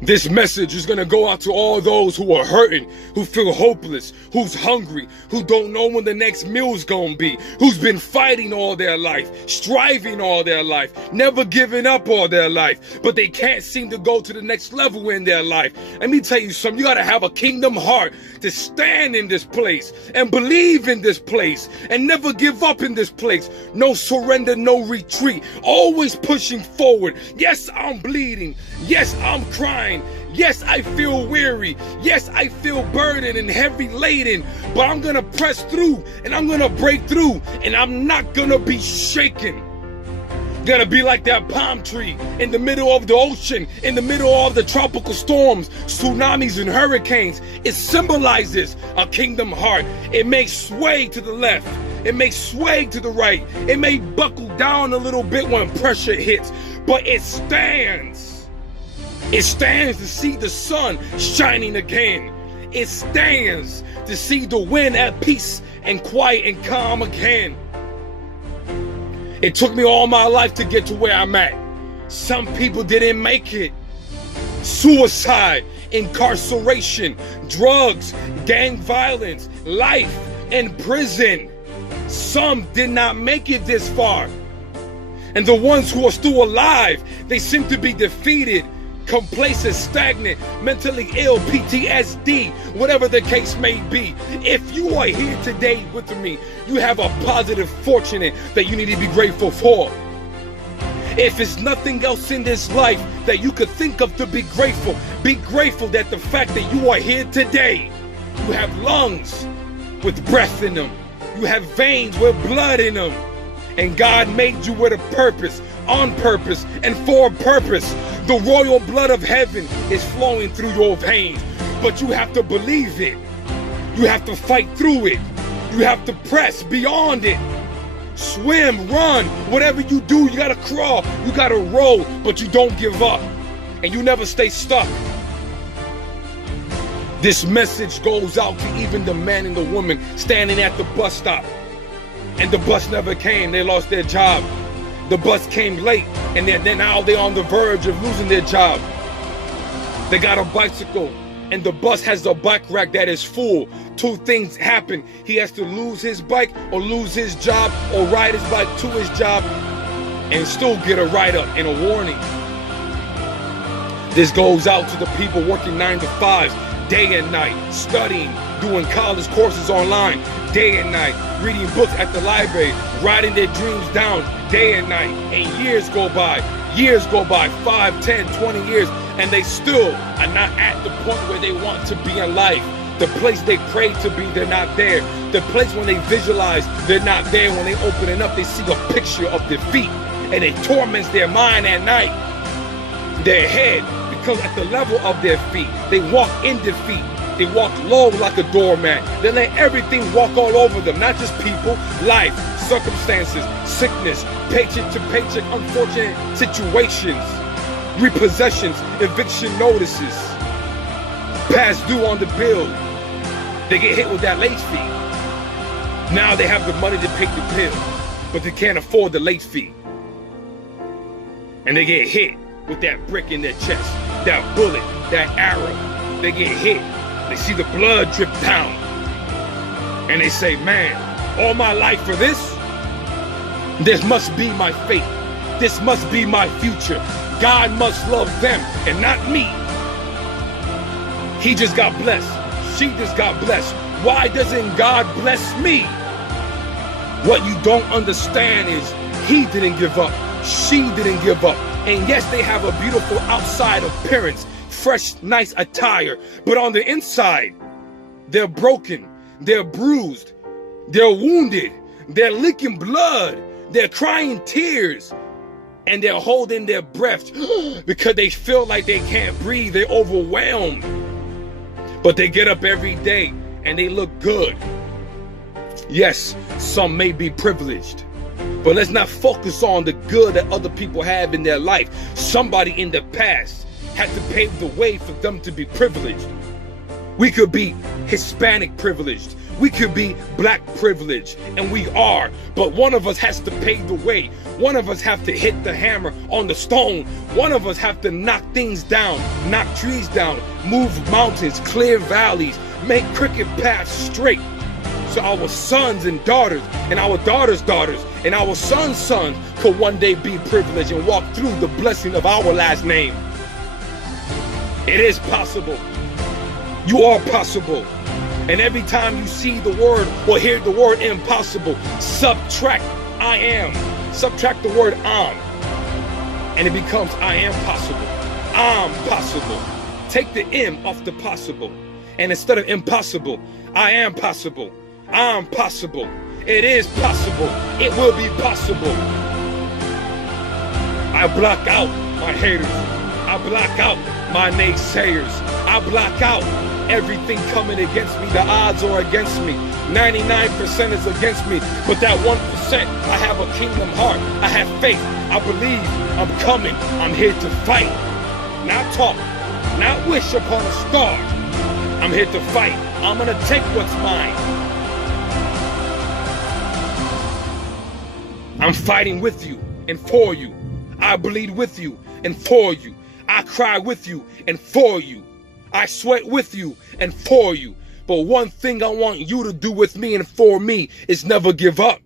This message is going to go out to all those who are hurting, who feel hopeless, who's hungry, who don't know when the next meal's going to be, who's been fighting all their life, striving all their life, never giving up all their life, but they can't seem to go to the next level in their life. Let me tell you something. You got to have a kingdom heart to stand in this place and believe in this place and never give up in this place. No surrender, no retreat. Always pushing forward. Yes, I'm bleeding. Yes, I'm crying. Yes, I feel weary. Yes, I feel burdened and heavy laden, but I'm going to press through and I'm going to break through and I'm not going to be shaken. Gonna be like that palm tree in the middle of the ocean, in the middle of the tropical storms, tsunamis and hurricanes. It symbolizes a kingdom heart. It may sway to the left. It may sway to the right. It may buckle down a little bit when pressure hits, but it stands. It stands to see the sun shining again. It stands to see the wind at peace and quiet and calm again. It took me all my life to get to where I'm at. Some people didn't make it. Suicide, incarceration, drugs, gang violence, life in prison. Some did not make it this far. And the ones who are still alive, they seem to be defeated, complacent, stagnant, mentally ill, PTSD, whatever the case may be. If you are here today with me, you have a positive fortune that you need to be grateful for. If it's nothing else in this life that you could think of to be grateful that the fact that you are here today, you have lungs with breath in them, you have veins with blood in them, and God made you with a purpose, on purpose, and for a purpose. The royal blood of heaven is flowing through your veins, but you have to believe it. You have to fight through it. You have to press beyond it. Swim, run, whatever you do, you gotta crawl, you gotta roll, but you don't give up, and you never stay stuck. This message goes out to even the man and the woman standing at the bus stop, and the bus never came. They lost their job. The bus came late, and now they're on the verge of losing their job. They got a bicycle, and the bus has a bike rack that is full. Two things happen. He has to lose his bike or lose his job or ride his bike to his job and still get a write-up and a warning. This goes out to the people working 9 to 5s, day and night, studying, doing college courses online, day and night, reading books at the library, writing their dreams down, day and night, and years go by, 5, 10, 20 years, and they still are not at the point where they want to be in life. The place they prayed to be, they're not there. The place when they visualize, they're not there. When they open it up, they see a picture of defeat, and it torments their mind at night. Their head becomes at the level of their feet. They walk in defeat. They walk low like a doormat. They let everything walk all over them, not just people, life, circumstances, sickness, paycheck to paycheck, unfortunate situations, repossessions, eviction notices, past due on the bill. They get hit with that late fee. Now they have the money to pay the bill, but they can't afford the late fee. And they get hit with that brick in their chest, that bullet, that arrow. They get hit. They see the blood drip down. And they say, man, all my life for this? This must be my fate. This must be my future. God must love them and not me. He just got blessed. She just got blessed. Why doesn't God bless me? What you don't understand is he didn't give up. She didn't give up. And yes, they have a beautiful outside appearance, fresh, nice attire, but on the inside, they're broken, they're bruised, they're wounded, they're leaking blood, they're crying tears, and they're holding their breath because they feel like they can't breathe, they're overwhelmed. But they get up every day and they look good. Yes, some may be privileged, but let's not focus on the good that other people have in their life. Somebody in the past had to pave the way for them to be privileged. We could be Hispanic privileged. We could be black privilege, and we are, but one of us has to pave the way. One of us have to hit the hammer on the stone. One of us have to knock things down, knock trees down, move mountains, clear valleys, make crooked paths straight. So our sons and daughters, and our daughters' daughters, and our sons' sons could one day be privileged and walk through the blessing of our last name. It is possible. You are possible. And every time you see the word or hear the word impossible, subtract I am. Subtract the word am. And it becomes I am possible. I'm possible. Take the M off the possible. And instead of impossible, I am possible. I'm possible. It is possible. It will be possible. I block out my haters. I block out my naysayers. I block out everything coming against me. The odds are against me. 99% is against me. But that 1%, I have a kingdom heart. I have faith. I believe. I'm coming. I'm here to fight. Not talk. Not wish upon a star. I'm here to fight. I'm gonna take what's mine. I'm fighting with you and for you. I bleed with you and for you. I cry with you and for you. I sweat with you and for you. But one thing I want you to do with me and for me is never give up.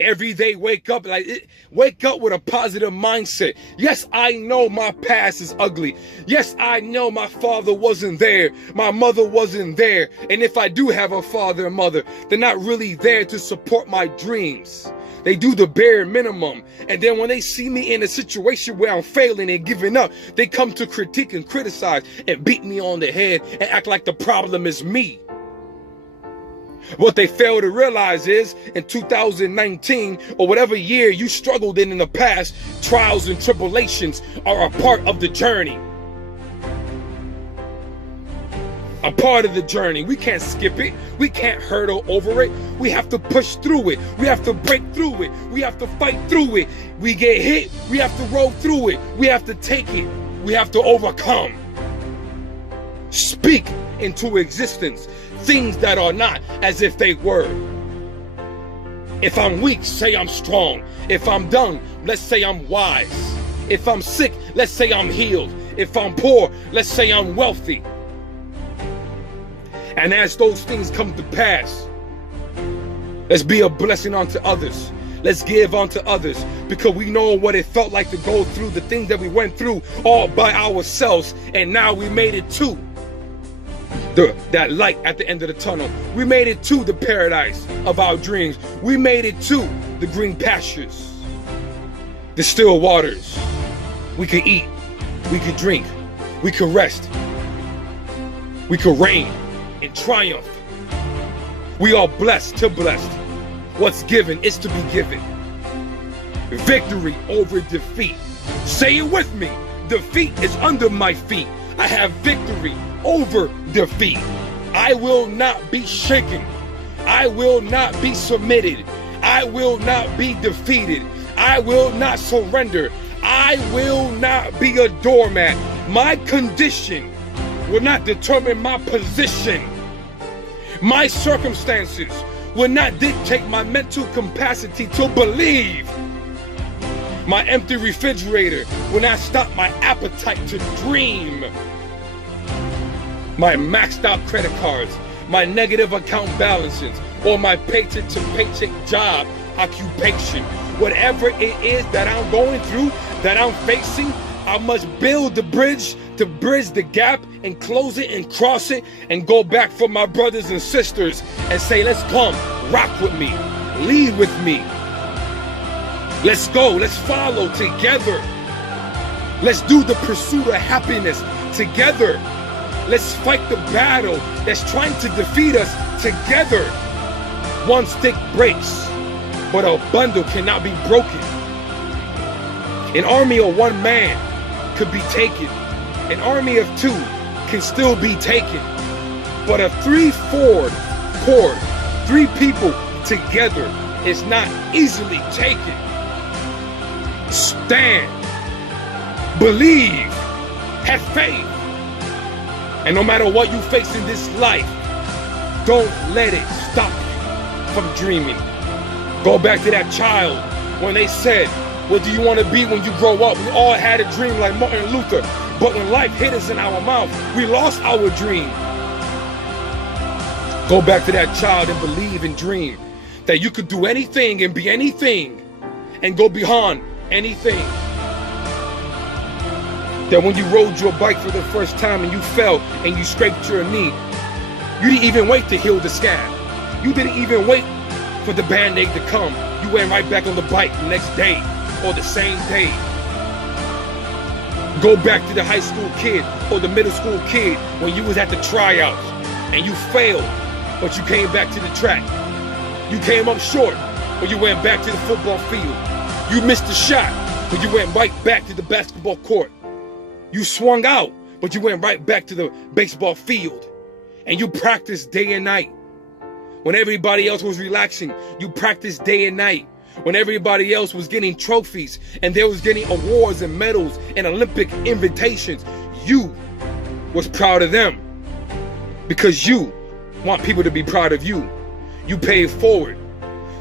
Every day wake up with a positive mindset. Yes, I know my past is ugly. Yes, I know my father wasn't there. My mother wasn't there. And if I do have a father and mother, they're not really there to support my dreams. They do the bare minimum. And then when they see me in a situation where I'm failing and giving up, they come to critique and criticize and beat me on the head and act like the problem is me. What they fail to realize is in 2019 or whatever year you struggled in the past, trials and tribulations are a part of the journey. A part of the journey. We can't skip it. We can't hurdle over it. We have to push through it. We have to break through it. We have to fight through it. We get hit. We have to roll through it. We have to take it. We have to overcome. Speak into existence things that are not as if they were. If I'm weak, say I'm strong. If I'm dumb, let's say I'm wise. If I'm sick, let's say I'm healed. If I'm poor, let's say I'm wealthy. And as those things come to pass, let's be a blessing unto others. Let's give unto others, because we know what it felt like to go through the things that we went through all by ourselves, and now we made it to that light at the end of the tunnel. We made it to the paradise of our dreams. We made it to the green pastures, the still waters. We could eat, we could drink, we could rest, we could reign in triumph. We are blessed to blessed. What's given is to be given. Victory over defeat. Say it with me. Defeat is under my feet. I have victory over defeat. I will not be shaken. I will not be submitted. I will not be defeated. I will not surrender. I will not be a doormat. My condition will not determine my position. My circumstances will not dictate my mental capacity to believe. My empty refrigerator will not stop my appetite to dream. My maxed out credit cards, my negative account balances, or my paycheck to paycheck job occupation, whatever it is that I'm going through, that I'm facing, I must build the bridge to bridge the gap and close it and cross it and go back for my brothers and sisters and say, let's come, rock with me, lead with me. Let's go, let's follow together. Let's do the pursuit of happiness together. Let's fight the battle that's trying to defeat us together. One stick breaks, but a bundle cannot be broken. An army of one man could be taken. An army of two can still be taken. But a three-cord, three people together is not easily taken. Stand, believe, have faith. And no matter what you face in this life, Don't let it stop you from dreaming. Go back to that child when they said, what do you want to be when you grow up? We all had a dream like Martin Luther, but when life hit us in our mouth, we lost our dream. Go back to that child and believe and dream that you could do anything and be anything and go beyond anything. That when you rode your bike for the first time and you fell and you scraped your knee, you didn't even wait to heal the scab. You didn't even wait for the Band-Aid to come. You went right back on the bike the next day or the same day. Go back to the high school kid or the middle school kid when you was at the tryouts and you failed, but you came back to the track. You came up short, but you went back to the football field. You missed the shot, but you went right back to the basketball court. You swung out, but you went right back to the baseball field. And you practiced day and night. When everybody else was relaxing, you practiced day and night. When everybody else was getting trophies and they was getting awards and medals and Olympic invitations, you was proud of them. Because you want people to be proud of you. You paid forward.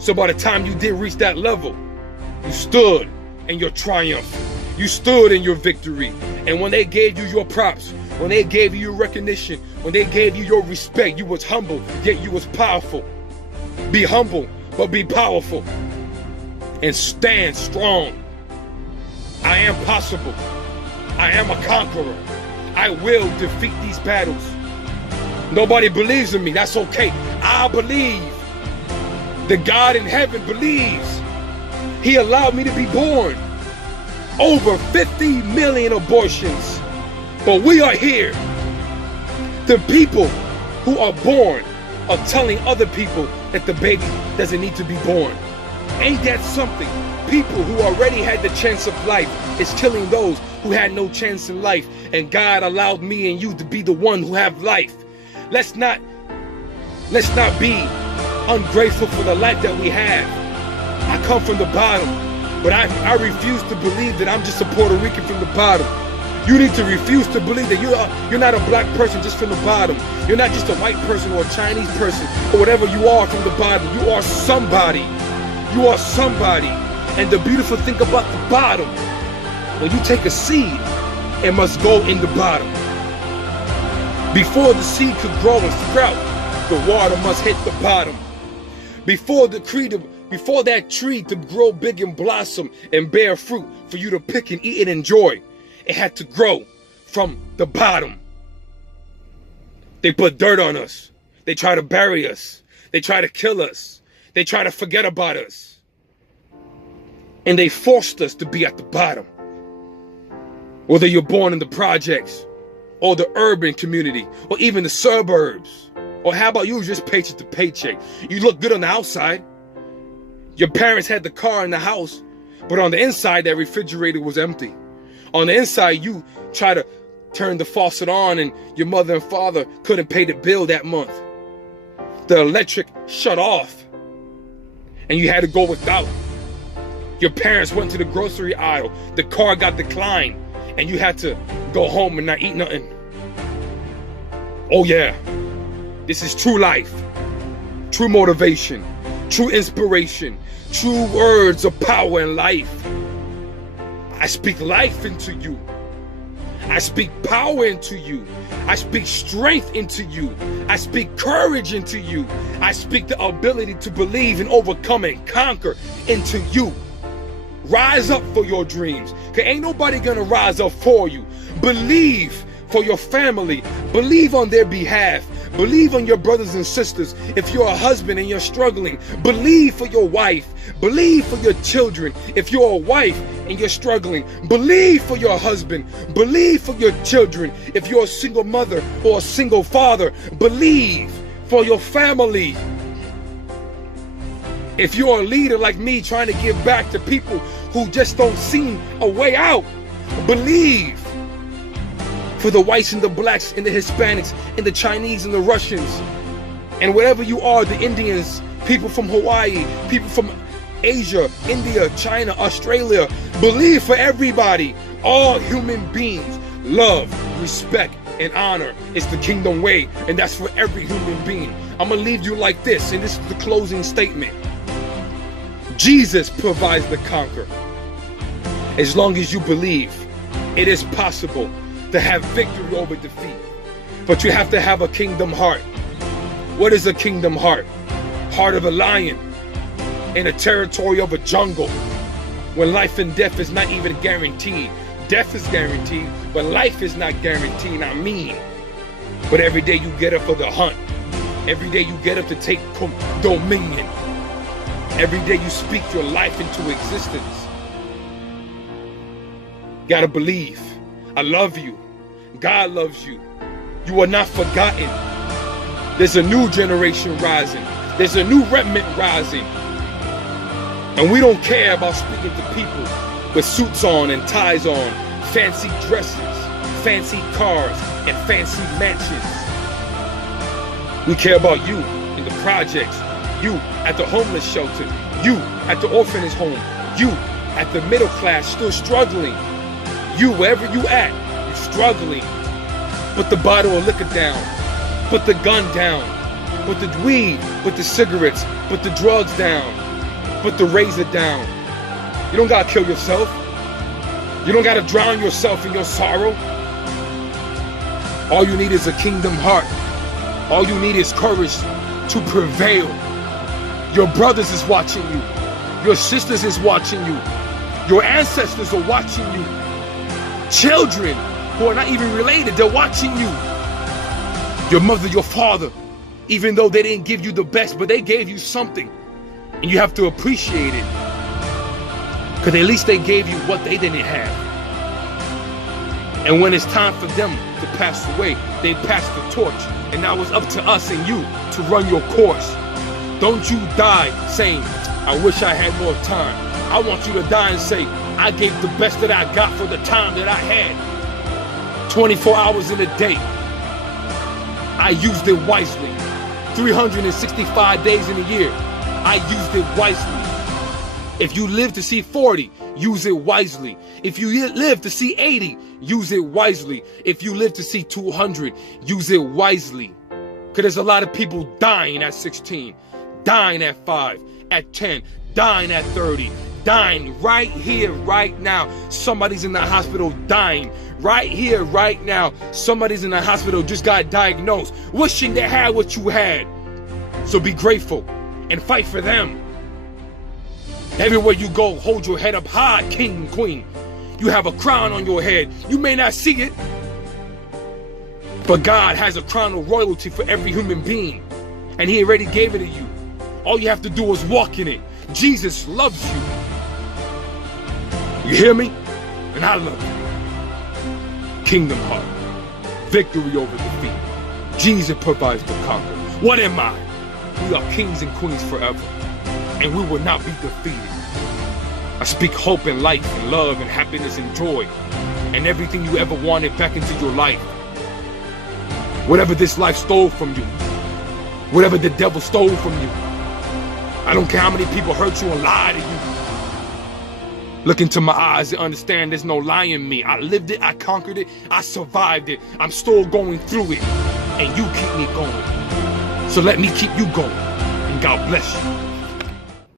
So by the time you did reach that level, you stood in your triumph. You stood in your victory. And when they gave you your props, when they gave you your recognition, when they gave you your respect, you was humble, yet you was powerful. Be humble, but be powerful. And stand strong. I am possible. I am a conqueror. I will defeat these battles. Nobody believes in me. That's okay. I believe. The God in heaven believes. He allowed me to be born. Over 50 million abortions. But we are here. The people who are born are telling other people that the baby doesn't need to be born. Ain't that something? People who already had the chance of life is killing those who had no chance in life. And God allowed me and you to be the one who have life. Let's not be ungrateful for the life that we have. I come from the bottom, but I refuse to believe that I'm just a Puerto Rican from the bottom. You need to refuse to believe that you're not a black person just from the bottom. You're not just a white person or a Chinese person or whatever you are from the bottom. You are somebody. You are somebody. And the beautiful thing about the bottom, when you take a seed, it must go in the bottom. Before the seed could grow and sprout, the water must hit the bottom. Before that tree to grow big and blossom and bear fruit for you to pick and eat and enjoy, it had to grow from the bottom. They put dirt on us. They try to bury us. They try to kill us. They try to forget about us. And they forced us to be at the bottom. Whether you're born in the projects or the urban community or even the suburbs, or how about you just paycheck to paycheck? You look good on the outside. Your parents had the car in the house, but on the inside, that refrigerator was empty. On the inside, you try to turn the faucet on and your mother and father couldn't pay the bill that month. The electric shut off and you had to go without. Your parents went to the grocery aisle, the car got declined, and you had to go home and not eat nothing. Oh yeah, this is true life, true motivation, true inspiration, true words of power and life. I speak life into you. I speak power into you. I speak strength into you. I speak courage into you. I speak the ability to believe and overcome and conquer into you. Rise up for your dreams, because ain't nobody gonna rise up for you. Believe for your family. Believe on their behalf. Believe on your brothers and sisters. If you're a husband and you're struggling, believe for your wife. Believe for your children. If you're a wife and you're struggling, believe for your husband. Believe for your children. If you're a single mother or a single father, believe for your family. If you're a leader like me trying to give back to people who just don't see a way out, believe for the whites and the blacks and the Hispanics and the Chinese and the Russians and wherever you are, the Indians, people from Hawaii, people from Asia, India, China, Australia. Believe for everybody, all human beings. Love, respect, and honor. It's the kingdom way, and that's for every human being. I'm gonna leave you like this, and this is the closing statement. Jesus provides the conquer. As long as you believe, it is possible to have victory over defeat. But you have to have a kingdom heart. What is a kingdom heart? Heart of a lion in a territory of a jungle, when life and death is not even guaranteed. Death is guaranteed, but life is not guaranteed. I mean, but every day you get up for the hunt. Every day you get up to take dominion. Every day you speak your life into existence. Gotta believe. I love you. God loves you. You are not forgotten. There's a new generation rising. There's a new remnant rising. And we don't care about speaking to people with suits on and ties on, fancy dresses, fancy cars, and fancy mansions. We care about you in the projects, you at the homeless shelter, you at the orphanage home, you at the middle class still struggling, you wherever you at, you're struggling. Put the bottle of liquor down, put the gun down, put the weed, put the cigarettes, put the drugs down, put the razor down. You don't gotta kill yourself. You don't gotta drown yourself in your sorrow. All you need is a kingdom heart. All you need is courage to prevail. Your brothers is watching you. Your sisters is watching you. Your ancestors are watching you. Children who are not even related, they're watching you. Your mother, your father, even though they didn't give you the best, but they gave you something. And you have to appreciate it. Because at least they gave you what they didn't have. And when it's time for them to pass away, they pass the torch. And now it's up to us and you to run your course. Don't you die saying, I wish I had more time. I want you to die and say, I gave the best that I got for the time that I had. 24 hours in a day. I used it wisely. 365 days in a year. I used it wisely. If you live to see 40, use it wisely. If you live to see 80, use it wisely. If you live to see 200, use it wisely. Because there's a lot of people dying at 16, dying at 5, at 10, dying at 30, dying right here, right now. Somebody's in the hospital dying right here, right now. Somebody's in the hospital just got diagnosed, wishing they had what you had. So be grateful and fight for them. Everywhere you go, hold your head up high, king and queen. You have a crown on your head. You may not see it, but God has a crown of royalty for every human being, and He already gave it to you. All you have to do is walk in it. Jesus loves you. You hear me? And I love you. Kingdom heart. Victory over defeat. Jesus provides the conquer. What am I? We are kings and queens forever, and we will not be defeated. I speak hope and life and love and happiness and joy and everything you ever wanted back into your life. Whatever this life stole from you, whatever the devil stole from you, I don't care how many people hurt you and lie to you. Look into my eyes and understand there's no lie in me. I lived it, I conquered it, I survived it. I'm still going through it, and you keep me going. So let me keep you going, and God bless you.